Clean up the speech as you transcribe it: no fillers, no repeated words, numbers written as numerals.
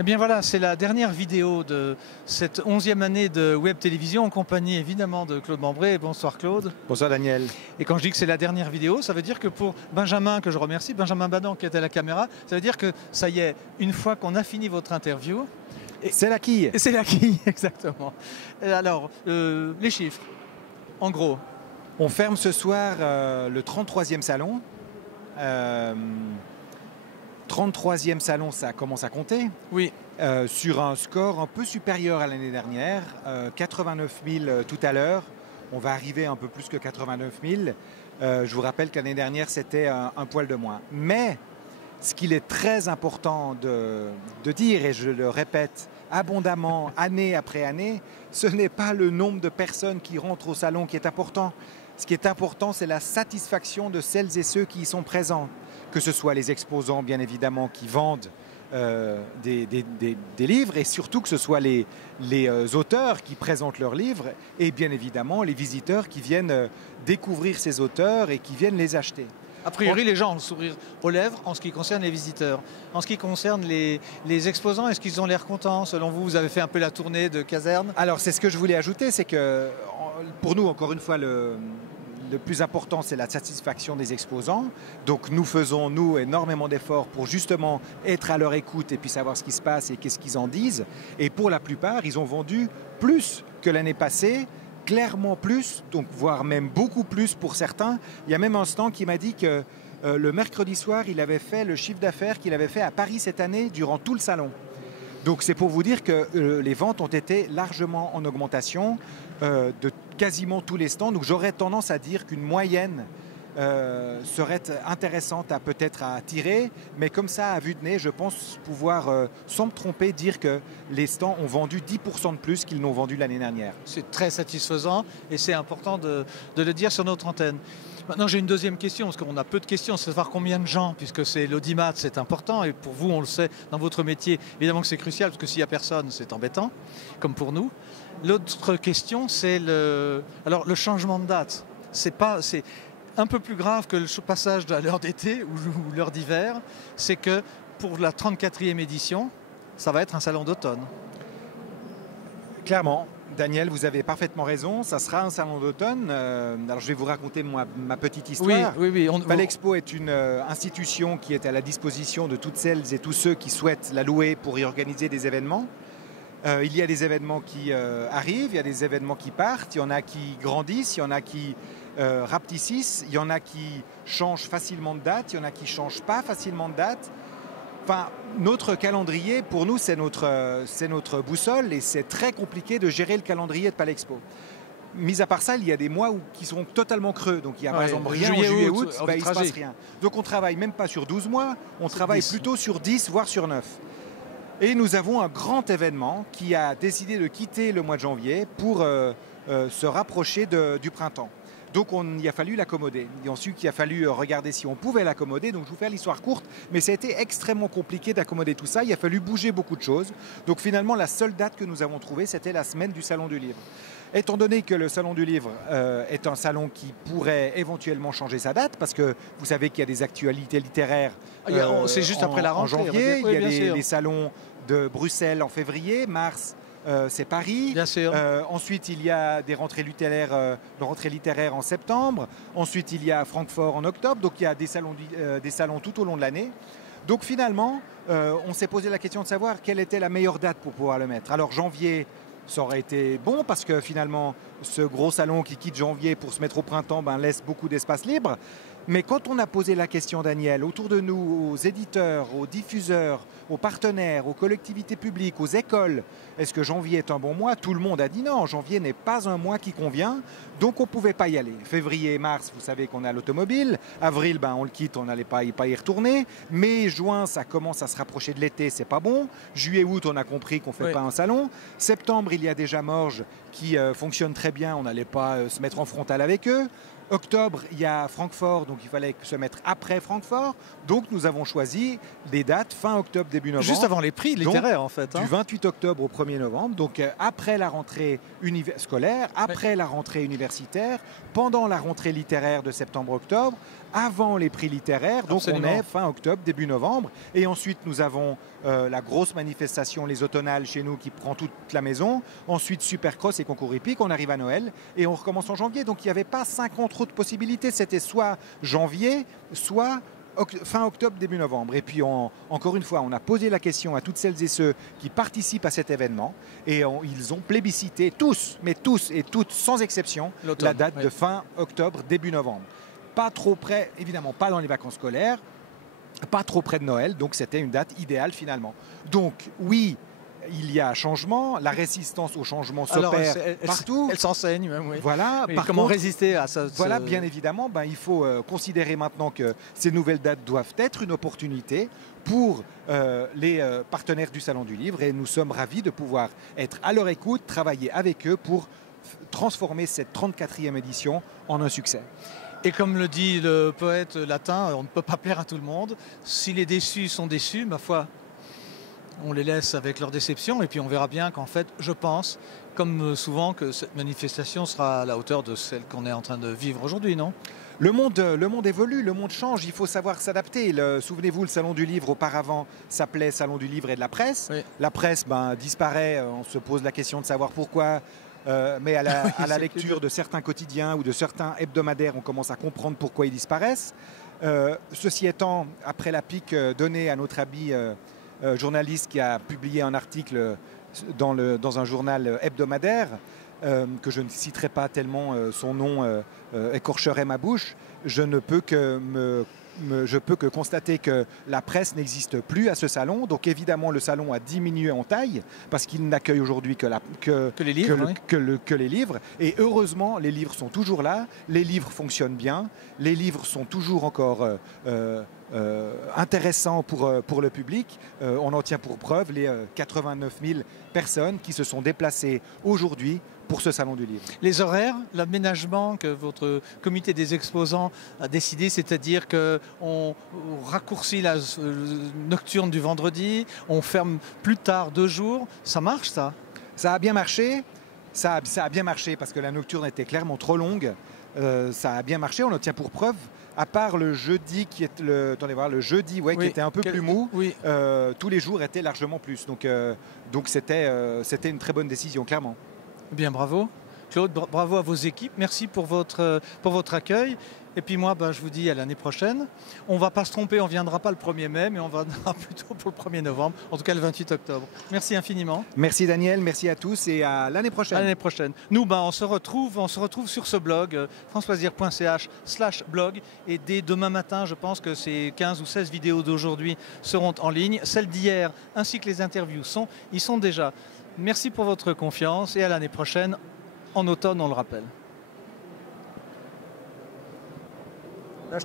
Eh bien voilà, c'est la dernière vidéo de cette 11e année de Web Télévision en compagnie évidemment de Claude Mambré. Bonsoir Claude. Bonsoir Daniel. Et quand je dis que c'est la dernière vidéo, ça veut dire que pour Benjamin, que je remercie, Benjamin Badan qui était à la caméra, ça veut dire que ça y est, une fois qu'on a fini votre interview... C'est la quille. C'est la quille, exactement. Et alors, les chiffres, en gros. On ferme ce soir le 33e salon. 33e salon, ça commence à compter. Oui. Sur un score un peu supérieur à l'année dernière, 89 000 tout à l'heure. On va arriver un peu plus que 89 000. Je vous rappelle qu'année dernière, c'était un poil de moins. Mais ce qu'il est très important de dire, et je le répète abondamment, année après année, ce n'est pas le nombre de personnes qui rentrent au salon qui est important. Ce qui est important, c'est la satisfaction de celles et ceux qui y sont présents. Que ce soit les exposants, bien évidemment, qui vendent des livres, et surtout que ce soit les auteurs qui présentent leurs livres, et bien évidemment les visiteurs qui viennent découvrir ces auteurs et qui viennent les acheter. A priori, les gens ont le sourire aux lèvres en ce qui concerne les visiteurs. En ce qui concerne les exposants, est-ce qu'ils ont l'air contents? Selon vous, vous avez fait un peu la tournée de caserne. Alors, c'est ce que je voulais ajouter, c'est que pour nous, encore une fois, le plus important, c'est la satisfaction des exposants. Donc nous faisons, nous, énormément d'efforts pour justement être à leur écoute et puis savoir ce qui se passe et qu'est-ce qu'ils en disent. Et pour la plupart, ils ont vendu plus que l'année passée, clairement plus, donc voire même beaucoup plus pour certains. Il y a même un stand qui m'a dit que le mercredi soir, il avait fait le chiffre d'affaires qu'il avait fait à Paris cette année durant tout le salon. Donc c'est pour vous dire que les ventes ont été largement en augmentation de quasiment tous les stands. Donc j'aurais tendance à dire qu'une moyenne serait intéressante à peut-être à tirer. Mais comme ça, à vue de nez, je pense pouvoir, sans me tromper, dire que les stands ont vendu 10% de plus qu'ils n'ont vendu l'année dernière. C'est très satisfaisant et c'est important de le dire sur notre antenne. Maintenant, j'ai une deuxième question, parce qu'on a peu de questions, c'est de savoir combien de gens, puisque c'est l'audimat, c'est important, et pour vous, on le sait, dans votre métier, évidemment que c'est crucial, parce que s'il n'y a personne, c'est embêtant, comme pour nous. L'autre question, c'est le changement de date. C'est un peu plus grave que le passage à l'heure d'été ou l'heure d'hiver, c'est que pour la 34e édition, ça va être un salon d'automne. Clairement. Daniel, vous avez parfaitement raison, ça sera un salon d'automne. Alors je vais vous raconter ma petite histoire. Oui. Palexpo est une institution qui est à la disposition de toutes celles et tous ceux qui souhaitent la louer pour y organiser des événements. Il y a des événements qui arrivent, il y a des événements qui partent, il y en a qui grandissent, il y en a qui rapetissent, il y en a qui changent facilement de date, il y en a qui ne changent pas facilement de date. Enfin, notre calendrier, pour nous, c'est notre boussole et c'est très compliqué de gérer le calendrier de Palexpo. Mis à part ça, il y a des mois qui sont totalement creux. Donc il y a par exemple rien en juillet, août, il ne se passe rien. Donc on ne travaille même pas sur 12 mois, on travaille plutôt sur 10, voire sur 9. Et nous avons un grand événement qui a décidé de quitter le mois de janvier pour se rapprocher du printemps. Donc il a fallu l'accommoder. Et ensuite, il a fallu regarder si on pouvait l'accommoder. Donc je vais vous faire l'histoire courte, mais ça a été extrêmement compliqué d'accommoder tout ça. Il a fallu bouger beaucoup de choses. Donc finalement, la seule date que nous avons trouvée, c'était la semaine du Salon du Livre. Étant donné que le Salon du Livre est un salon qui pourrait éventuellement changer sa date, parce que vous savez qu'il y a des actualités littéraires c'est juste après la rentrée, en janvier, oui, il y a les salons de Bruxelles en février, mars, c'est Paris. Bien sûr. Ensuite, il y a des rentrées littéraires en septembre. Ensuite, il y a Francfort en octobre. Donc, il y a des salons tout au long de l'année. Donc, finalement, on s'est posé la question de savoir quelle était la meilleure date pour pouvoir le mettre. Alors, janvier, ça aurait été bon parce que finalement, ce gros salon qui quitte janvier pour se mettre au printemps laisse beaucoup d'espace libre. Mais quand on a posé la question, Daniel, autour de nous, aux éditeurs, aux diffuseurs, aux partenaires, aux collectivités publiques, aux écoles, est-ce que janvier est un bon mois? Tout le monde a dit non, janvier n'est pas un mois qui convient, donc on ne pouvait pas y aller. Février et mars, vous savez qu'on a l'automobile. Avril, on le quitte, on n'allait pas y retourner. Mai, juin, ça commence à se rapprocher de l'été, c'est pas bon. Juillet, août, on a compris qu'on ne fait pas un salon. Septembre, il y a déjà Morges qui fonctionne très bien, on n'allait pas se mettre en frontal avec eux. Octobre, il y a Francfort, donc il fallait se mettre après Francfort. Donc nous avons choisi des dates fin octobre, début novembre. Juste avant les prix littéraires, en fait. Du 28 octobre au 1er novembre, donc après la rentrée scolaire, après la rentrée universitaire, pendant la rentrée littéraire de septembre-octobre, avant les prix littéraires, donc Absolument. on est fin octobre, début novembre. Et ensuite, nous avons la grosse manifestation, les automnales chez nous, qui prend toute la maison. Ensuite, Supercross et concours hippique, on arrive à Noël et on recommence en janvier. Donc il n'y avait pas 50 autres possibilités, c'était soit janvier, soit fin octobre, début novembre. Et puis, encore une fois, on a posé la question à toutes celles et ceux qui participent à cet événement et ils ont plébiscité tous, mais tous et toutes, sans exception, la date de fin octobre, début novembre. Pas trop près, évidemment pas dans les vacances scolaires, pas trop près de Noël, donc c'était une date idéale finalement. Donc oui, il y a changement, la résistance au changement s'opère partout. Elle s'enseigne même, oui. Voilà. Par comment résister à ça? Voilà, bien évidemment, il faut considérer maintenant que ces nouvelles dates doivent être une opportunité pour les partenaires du Salon du Livre et nous sommes ravis de pouvoir être à leur écoute, travailler avec eux pour transformer cette 34e édition en un succès. Et comme le dit le poète latin, on ne peut pas plaire à tout le monde. Si les déçus sont déçus, ma foi, on les laisse avec leur déception et puis on verra bien qu'en fait, je pense, comme souvent, que cette manifestation sera à la hauteur de celle qu'on est en train de vivre aujourd'hui, non ? Le monde évolue, le monde change, il faut savoir s'adapter. Souvenez-vous, le Salon du Livre auparavant s'appelait Salon du Livre et de la Presse. Oui. La presse disparaît, on se pose la question de savoir pourquoi. Mais à la lecture de certains quotidiens ou de certains hebdomadaires, on commence à comprendre pourquoi ils disparaissent. Ceci étant, après la pique donnée à notre ami journaliste qui a publié un article dans un journal hebdomadaire, que je ne citerai pas tellement son nom écorcherait ma bouche, je peux que constater que la presse n'existe plus à ce salon. Donc évidemment, le salon a diminué en taille parce qu'il n'accueille aujourd'hui que les livres. Et heureusement, les livres sont toujours là. Les livres fonctionnent bien. Les livres sont toujours encore intéressants pour le public. On en tient pour preuve les 89 000 personnes qui se sont déplacées aujourd'hui pour ce Salon du Livre. Les horaires, l'aménagement que votre comité des exposants a décidé, c'est-à-dire qu'on raccourcit la nocturne du vendredi, on ferme plus tard 2 jours, ça marche ça? Ça a bien marché, ça a bien marché parce que la nocturne était clairement trop longue, ça a bien marché, on en tient pour preuve. À part le jeudi qui est qui était un peu plus mou, tous les jours étaient largement plus. Donc c'était une très bonne décision, clairement. Bien, bravo. Claude, bravo à vos équipes. Merci pour votre accueil. Et puis moi, je vous dis à l'année prochaine. On ne va pas se tromper, on ne viendra pas le 1er mai, mais on viendra plutôt pour le 1er novembre, en tout cas le 28 octobre. Merci infiniment. Merci Daniel, merci à tous et à l'année prochaine. À l'année prochaine. Nous, on se retrouve sur ce blog, françoisloisir.ch/blog. Et dès demain matin, je pense que ces 15 ou 16 vidéos d'aujourd'hui seront en ligne. Celles d'hier, ainsi que les interviews, y sont déjà. Merci pour votre confiance et à l'année prochaine, en automne, on le rappelle. Là,